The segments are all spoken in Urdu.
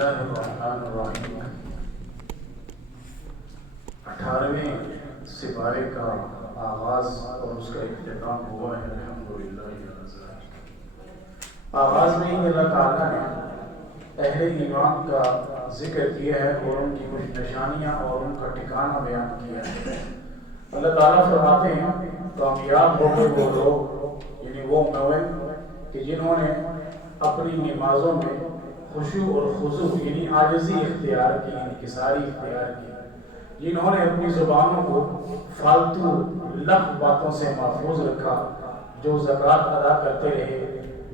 اللہ الرحمن الرحیم 18ویں سپارے کا آغاز اور اس کا اختتام ہوا ہے الحمدللہ۔ آغاز میں ہی اللہ تعالیٰ نے اہل ایمان کا ذکر کیا ہے اور ان کی کچھ نشانیاں اور ان کا ٹھکانہ بیان کیا ہے۔ اللہ تعالیٰ فرماتے ہیں کامیاب ہو گئے وہ لوگ، یعنی وہ مومن کہ جنہوں نے اپنی نمازوں میں خشوع اور خضوع یعنی عاجزی اختیار کی، انکساری اختیار کی، جنہوں نے اپنی زبانوں کو فالتو لغو باتوں سے محفوظ رکھا، جو زکوٰۃ ادا کرتے رہے،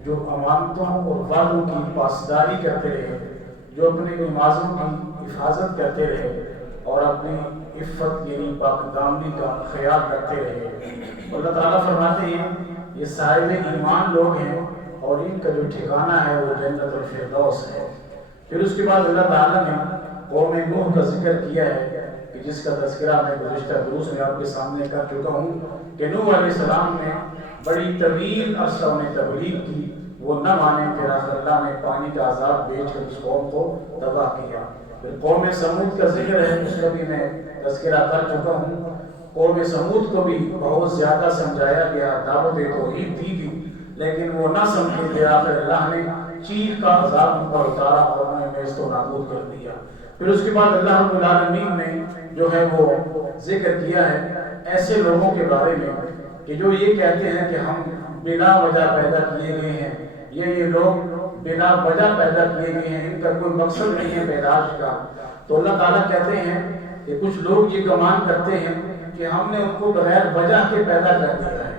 جو امانتوں اور وعدوں کی پاسداری کرتے رہے، جو اپنی نمازوں کی حفاظت کرتے رہے اور اپنی عفت یعنی پاک دامنی کا خیال رکھتے رہے۔ اللہ تعالیٰ فرماتے ہیں یہ صاحب ایمان لوگ ہیں اور ان کا جو ٹھکانہ ہے وہ جنت الفردوس ہے۔ پھر اس کے بعد اللہ تعالیٰ نے قوم نوح کا ذکر کیا ہے کہ جس کا تذکرہ میں گزشتہ دروس میں آپ کے سامنے کر چکا ہوں کہ نوح علیہ السلام نے بڑی طویل عرصہ انہیں تبلیغ کی، وہ نہ مانے، پھر آخر اللہ نے پانی کا عذاب بھیج کر اس قوم کو تباہ کیا۔ پھر قوم سمود کا ذکر ہے، اس کا بھی میں تذکرہ کر چکا ہوں۔ قوم سمود کو بھی بہت زیادہ سمجھایا گیا، دعوت توحید دی گئی، لیکن وہ نہ سمجھے تھے، آخر اللہ نے چیخ کا عذاب ان پر اتارا اور انہیں نیست و نابود کر دیا۔ پھر اس کے بعد اللہ رب العالمین نے جو ہے وہ ذکر کیا ہے ایسے لوگوں کے بارے میں کہ جو یہ کہتے ہیں کہ ہم بلا وجہ پیدا کیے گئے ہیں، یہ لوگ بلا وجہ پیدا کیے گئے ہیں، ان کا کوئی مقصد نہیں ہے پیدائش کا۔ تو اللہ تعالیٰ کہتے ہیں کہ کچھ لوگ یہ گمان کرتے ہیں کہ ہم نے ان کو بغیر وجہ کے پیدا کر دیا ہے،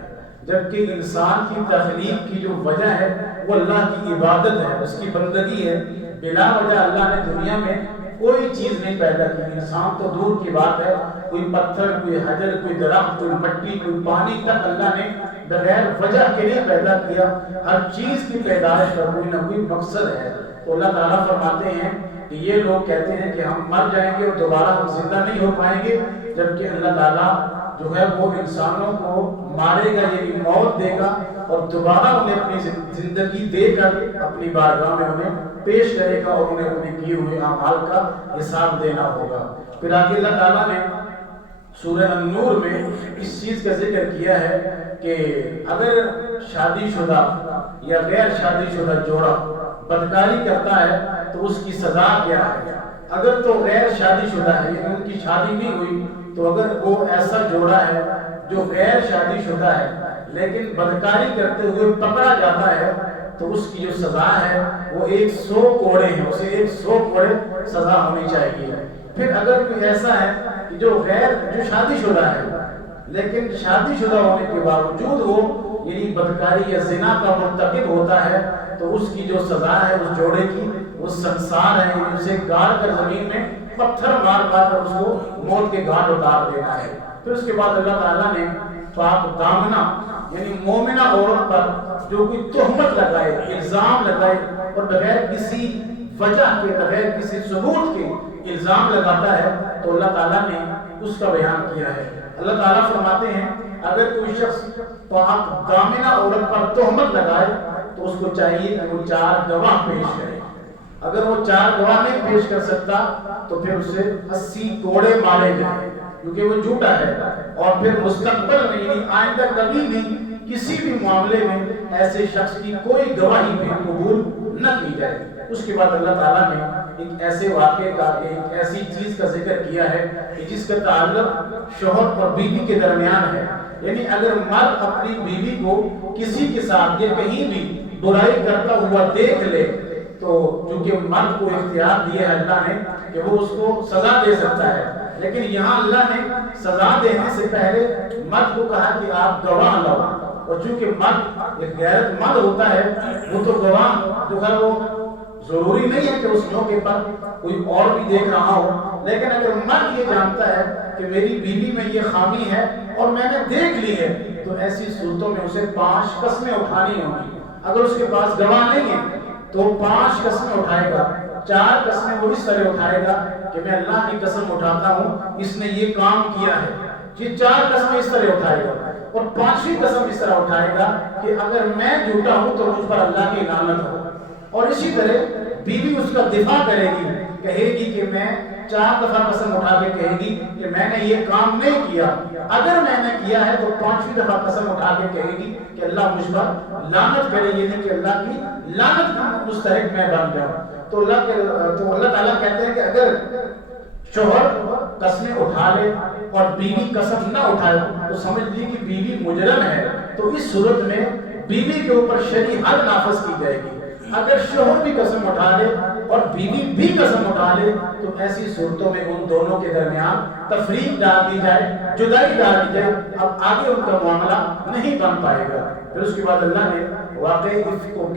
جبکہ انسان کی تخلیق کی جو وجہ ہے وہ اللہ کی عبادت ہے، اس کی بندگی ہے۔ بلا وجہ اللہ نے دنیا میں کوئی چیز نہیں پیدا کی، انسان تو دور کی بات ہے، کوئی پتھر، کوئی حجر، کوئی درخت، کوئی مٹی، کوئی پانی تک اللہ نے بغیر وجہ کے لیے پیدا کیا۔ ہر چیز کی پیدائش کا کوئی نہ کوئی مقصد ہے۔ تو اللہ تعالیٰ فرماتے ہیں کہ یہ لوگ کہتے ہیں کہ ہم مر جائیں گے اور دوبارہ ہم زندہ نہیں ہو پائیں گے، جبکہ اللہ تعالیٰ جو ہے وہ انسانوں کو مارے گا، یعنی موت دے گا اور دوبارہ انہیں اپنی زندگی دے کر اپنی بارگاہ میں انہیں پیش کرے گا اور انہیں اپنے کیے ہوئے اعمال کا حساب دینا ہوگا۔ پھر آگے اللہ تعالیٰ نے سورہ النور میں اس چیز کا ذکر کیا ہے کہ اگر شادی شدہ یا غیر شادی شدہ جوڑا بدکاری کرتا ہے تو اس کی سزا کیا ہے۔ اگر تو غیر شادی شدہ ہے یعنی ان کی شادی نہیں ہوئی، تو اگر وہ ایسا جوڑا ہے جو غیر شادی شدہ ہے لیکن بدکاری کرتے ہوئے پکڑا جاتا ہے تو اس کی جو سزا ہے وہ 100 کوڑے ہیں، اسے 100 کوڑے سزا ہونی چاہیے۔ پھر اگر کوئی ایسا ہے کہ جو شادی شدہ ہے لیکن شادی شدہ ہونے کے باوجود وہ یعنی بدکاری یا زنا کا مرتکب ہوتا ہے تو اس کی جو سزا ہے اس جوڑے کی وہ سنسار ہے، یعنی اسے گاڑ کر زمین میں پتھر مار کر اس کو موت کے گھاٹ اتار دینا ہے۔ پھر اس کے بعد اللہ تعالیٰ نے پاک دامنہ یعنی مومنہ عورت پر جو کوئی تہمت لگائے، الزام لگائے اور بغیر کسی وجہ کے، بغیر کسی ثبوت کے الزام لگاتا ہے تو اللہ تعالیٰ نے اس کا بیان کیا ہے۔ اللہ تعالیٰ فرماتے ہیں اگر کوئی شخص پاک دامنہ عورت پر تہمت لگائے تو اس کو چاہیے کہ وہ 4 گواہ پیش کرے۔ اگر وہ 4 گواہ نہیں پیش کر سکتا تو پھر اسے 80 کوڑے مارے جائیں، کیونکہ وہ جھوٹا ہے۔ اور پھر مستقبل میں یعنی آئندہ کبھی بھی کسی بھی معاملے میں ایسے شخص کی کوئی گواہی بھی قبول نہ کی جائے۔ اس کے بعد اللہ تعالیٰ نے ایک ایسے واقعے کا، ایک ایسی چیز کا ذکر کیا ہے کہ جس کا تعلق شوہر اور بیوی کے درمیان ہے، یعنی اگر مرد اپنی بیوی کو کسی کے ساتھ یا کہیں بھی برائی کرتا ہوا دیکھ لے تو چونکہ مرد کو اختیار دیا ہے اللہ نے کہ وہ اس کو سزا دے سکتا ہے، لیکن یہاں اللہ نے سزا دینے سے پہلے مرد کو کہا کہ آپ گواہ لاؤ، اور چونکہ مرد ایک غیرت مند ہوتا ہے وہ تو گواہ جو ہے وہ ضروری نہیں ہے کہ اس موقع پر کوئی اور بھی دیکھ رہا ہو، لیکن اگر مرد یہ جانتا ہے کہ میری بیوی میں یہ خامی ہے اور میں نے دیکھ لی ہے تو ایسی صورتوں میں اسے 5 قسمیں اٹھانی ہوں گی۔ اگر اس کے پاس گواہ نہیں ہے تو 5 قسمیں اٹھائے گا، 4 قسمیں وہ اس طرح اٹھائے گا کہ میں اللہ کی قسم اٹھاتا ہوں اس نے یہ کام کیا ہے، یہ 4 قسمیں اس طرح اٹھائے گا، اور 5ویں قسم اس طرح اٹھائے گا کہ اگر میں جھوٹا ہوں تو مجھ پر اللہ کی لعنت ہو۔ اور اسی طرح بیوی اس کا دفاع کرے گی، کہے گی کہ میں 4 دفعہ قسم اٹھا کے کہے گی کہ میں نے یہ کام نہیں کیا، اگر میں نے کیا ہے تو 5ویں دفعہ قسم اٹھا کے کہے گی کہ اللہ مجھ پر لعنت کرے، یہ نہیں کہ اللہ کی لعنت کا مستحق میں بن جاؤں۔ تو اللہ تعالیٰ کہتے ہیں کہ اگر شوہر قسمیں اٹھا لے اور بیوی قسم نہ اٹھائے تو سمجھ لی کہ بیوی مجرم ہے، تو اس صورت میں بیوی کے اوپر شرعی حد نافذ کی جائے گی۔ اگر شوہر بھی قسم اٹھا لے اور بیوی بھی قسم اٹھا لے تو ایسی صورتوں میں ان دونوں کے درمیان تفریق ڈال دی جائے، جدائی ڈال دی جائے، اب آگے ان کا معاملہ نہیں بن پائے گا۔ پھر اس کے بعد اللہ نے واقعی عفق کو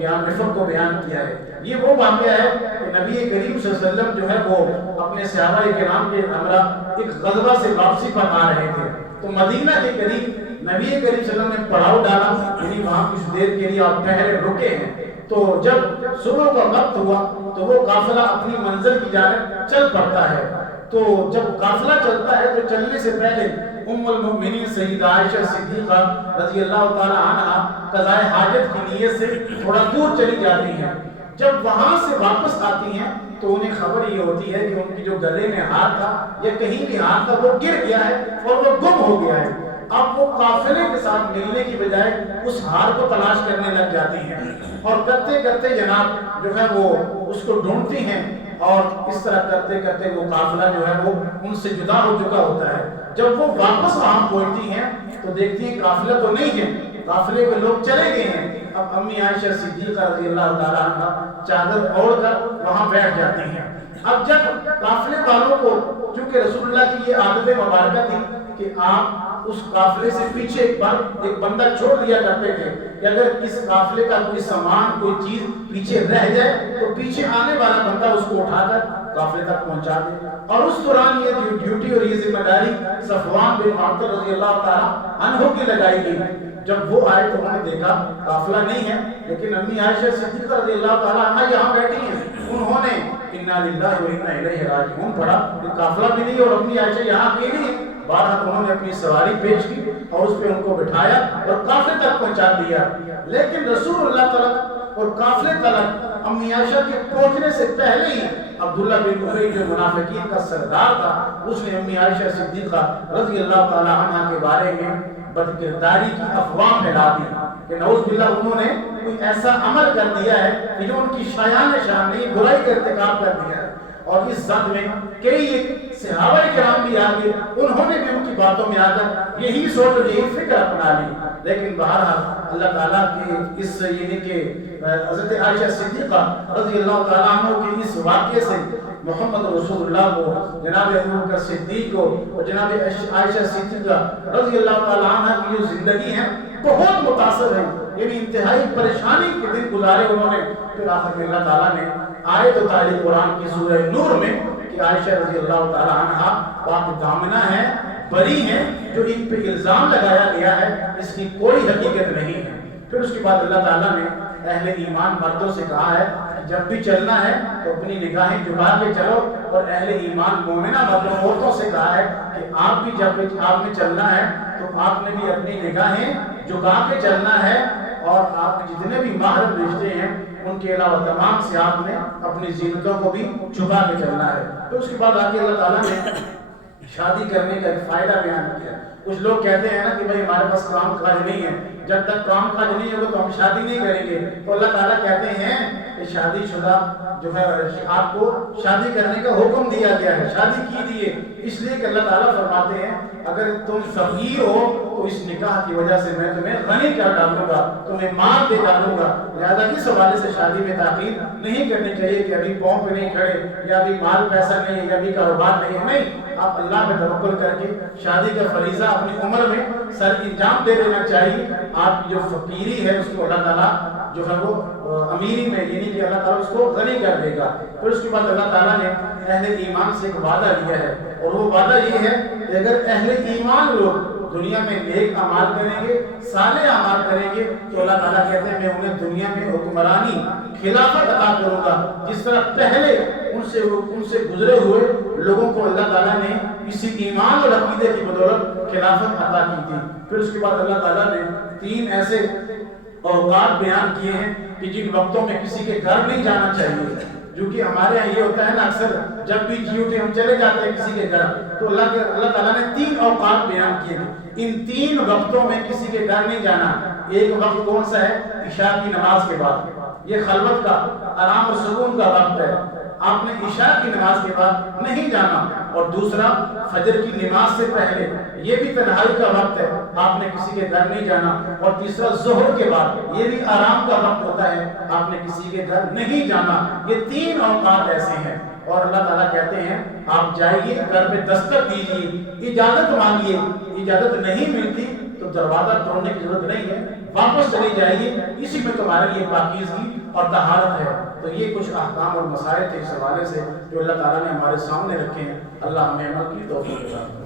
بیان کیا ہے۔ یہ وہ واقعہ ہے کہ نبی کریم صلی اللہ علیہ وسلم جو ہے وہ اپنے صحابہ کرام کے ہمراہ ایک غزوہ سے واپسی پر آ رہے تھے، تو مدینہ کے قریب نبی کریم صلی اللہ علیہ وسلم نے پڑاؤ ڈالا، یعنی وہاں کچھ دیر کے لیے آپ ٹھہرے رکے ہیں۔ تو جب صبح کا وقت ہوا تو وہ قافلہ اپنی منزل کی جانب چل پڑتا ہے۔ تو جب قافلہ چلتا ہے تو چلنے سے پہلے ام المؤمنین سیدہ عائشہ صدیقہ رضی اللہ تعالی عنہا قضائے حاجت کی نیت سے تھوڑا دور چلی جاتی ہیں۔ جب وہاں سے واپس آتی ہیں تو انہیں خبر یہ ہوتی ہے کہ ان کی جو گلے میں ہار تھا یا کہیں بھی ہار تھا وہ گر گیا ہے اور وہ گم ہو گیا ہے۔ اب وہ قافلے کے ساتھ ملنے کی بجائے اس ہار کو تلاش کرنے لگ جاتی ہیں اور کرتے کرتے جناب جو ہے وہ اس کو ڈھونڈتی ہیں، اور اس طرح کرتے کرتے وہ قافلہ جو ہے وہ ان سے جدا ہو چکا ہوتا ہے۔ جب وہ واپس وہاں پہنچتی ہیں تو دیکھتی ہیں قافلہ تو نہیں ہے، قافلے کے لوگ چلے گئے ہیں۔ اب امی عائشہ صدیقہ رضی اللہ تعالیٰ عنہ چادر اوڑھ کر وہاں بیٹھ جاتی ہیں۔ اب جب قافلے والوں کو، چونکہ رسول اللہ کی یہ عادت مبارکہ تھی کہ آپ اس قافلے سے پیچھے ایک بندہ چھوڑ دیا کرتے تھے کہ اگر اس قافلے کا کوئی سامان کوئی چیز پیچھے رہ جائے تو پیچھے آنے والا بندہ اس کو اٹھا کر قافلے تک پہنچا دے۔ اور اس دوران یہ ڈیوٹی اور یہ ذمہ داری صفوان بن معطل رضی اللہ تعالیٰ عنہ کی لگائی گئی۔ جب وہ آئے تو انہوں نے دیکھا قافلہ نہیں ہے، لیکن امی عائشہ صدیقہ رضی اللہ تعالیٰ عنہ یہاں بیٹھی ہیں۔ انہوں نے انا للہ و انا الیہ راجعون پڑھا، قافلہ بھی نہیں اور امی عائشہ یہاں اکیلی ہیں۔ بہرحال انہوں نے اپنی سواری پیش کی اور اس پہ ان کو بٹھایا اور قافلے تک پہنچا دیا۔ لیکن رسول اللہ تک اور قافلے تک امی عائشہ کے پہنچنے سے پہلے ہی عبداللہ بن ابی جو منافقین کا سردار تھا، اس نے امی عائشہ صدیقہ رضی اللہ تعالی عنہا کے بارے میں بدکرداری کی افواہ پھیلا دی کہ نعوذ باللہ انہوں نے کوئی ایسا عمل کر دیا ہے کہ جو ان کی شایان شان نہیں، برائی کا ارتکاب کر دیا ہے۔ اور اس زد میں کئی صحابہ کرام بھی آگے، انہوں نے بھی ان کی باتوں میں آ کر یہی سوچ اور یہی فکر اپنا لی۔ لیکن بہرحال اللہ تعالیٰ کی اس یعنی کہ حضرت عائشہ صدیقہ رضی اللہ تعالیٰ عنہ کے اس واقعے سے محمد رسول اللہ کو، جناب ابوبکر صدیق کو اور جناب عائشہ صدیقہ رضی اللہ تعالیٰ عنہ کی جو زندگی ہے بہت متاثر ہے، یعنی انتہائی پریشانی کے دن گزارے انہوں نے۔ پھر آخر میں اللہ تعالیٰ نے آیت اتاری قرآن کی سورہ نور میں کہ عائشہ رضی اللہ تعالیٰ عنہ پاک دامنہ ہیں، بری ہیں، جو ان پہ الزام لگایا گیا ہے اس کی کوئی حقیقت نہیں ہے۔ پھر اس کے بعد اللہ تعالیٰ نے اہل ایمان مردوں سے کہا ہے کہ جب بھی چلنا ہے تو اپنی نگاہیں جھکا کے چلو، اور اہل ایمان مومنہ مردوں عورتوں سے کہا ہے کہ آپ بھی جب آپ نے چلنا ہے تو آپ نے بھی اپنی نگاہیں جھکا کے چلنا ہے، اور آپ کے جتنے بھی محرم رشتے ہیں ان کے علاوہ تمام سے آپ نے اپنی زینتوں کو بھی چھپا کے چلنا ہے۔ تو اس کے بعد آگے اللہ تعالیٰ نے شادی کرنے کا ایک فائدہ بیان کیا۔ کچھ لوگ کہتے ہیں نا کہ بھائی ہمارے پاس کام کاج نہیں ہے، جب تک کام کاج نہیں ہوگا تو ہم شادی نہیں کریں گے۔ تو اللہ تعالیٰ کہتے ہیں کہ شادی شدہ جو ہے آپ کو شادی کرنے کا حکم دیا گیا ہے، شادی کیجیے، اس لیے کہ اللہ تعالیٰ فرماتے ہیں اگر تم فقیر ہو تو اس نکاح کی وجہ سے میں تمہیں غنی کر ڈالوں گا، تمہیں مال دے ڈالوں گا۔ لہذا اس حوالے سے شادی میں تاخیر نہیں کرنی چاہیے کہ ابھی پاؤں پہ نہیں کھڑے، یا ابھی مال پیسہ نہیں ہے، یا ابھی کاروبار نہیں ہے۔ نہیں، آپ اللہ پہ توکل کر کے شادی کا فریضہ اپنی عمر میں سر انجام دے دینا چاہیے۔ آپ کی جو فقیری ہے اس کو اللہ تعالیٰ جو ہے وہ امیری میں، یعنی کہ اللہ تعالیٰ اس کو غنی کر دے گا۔ پھر اس کے بعد اللہ تعالیٰ نے اہل ایمان سے ایک وعدہ لیا ہے، اور وہ وعدہ یہ ہے کہ اگر اہل ایمان لوگ دنیا میں نیک اعمال کریں گے، صالح اعمال کریں گے، تو اللہ تعالیٰ کہتے ہیں میں انہیں دنیا میں حکمرانی، خلافت عطا کروں گا، جس طرح پہلے ان سے گزرے ہوئے لوگوں کو اللہ تعالیٰ نے اسی ایمان اور عقیدے کی بدولت خلافت عطا کی تھی۔ پھر اس کے بعد اللہ تعالیٰ نے 3 ایسے اوقات بیان کیے ہیں کہ جن وقتوں میں کسی کے گھر نہیں جانا چاہیے۔ جو کہ ہمارے یہاں یہ ہوتا ہے نا اکثر جب بھی جی اٹھے ہم چلے جاتے ہیں کسی کے گھر تو اللہ تعالیٰ نے 3 اوقات بیان کیے ہیں، ان 3 وقتوں میں کسی کے گھر نہیں جانا۔ ایک وقت کون سا ہے؟ عشاء کی نماز کے بعد، یہ خلوت کا آرام اور سکون کا وقت ہے، آپ نے عشاء کی نماز کے بعد نہیں جانا۔ اور دوسرا فجر کی نماز سے پہلے، یہ بھی تنہائی کا وقت ہے، آپ نے کسی کے گھر نہیں جانا۔ اور تیسرا ظہر کے بعد، یہ بھی آرام کا وقت ہوتا ہے، آپ نے کسی کے گھر نہیں جانا۔ یہ 3 اوقات ایسے ہیں اور اللہ تعالیٰ کہتے ہیں آپ جائیے گھر پہ دستک دیجیے، اجازت مانگیے، اجازت نہیں ملتی تو دروازہ توڑنے کی ضرورت نہیں ہے، واپس چلی جائیے، اسی میں تمہارے لیے پاکیزگی اور طہارت ہے۔ تو یہ کچھ احکام اور مسائل تھے اس حوالے سے جو اللہ تعالیٰ نے ہمارے سامنے رکھے ہیں۔ اللہ ہمیں عمل کی توفیق دے۔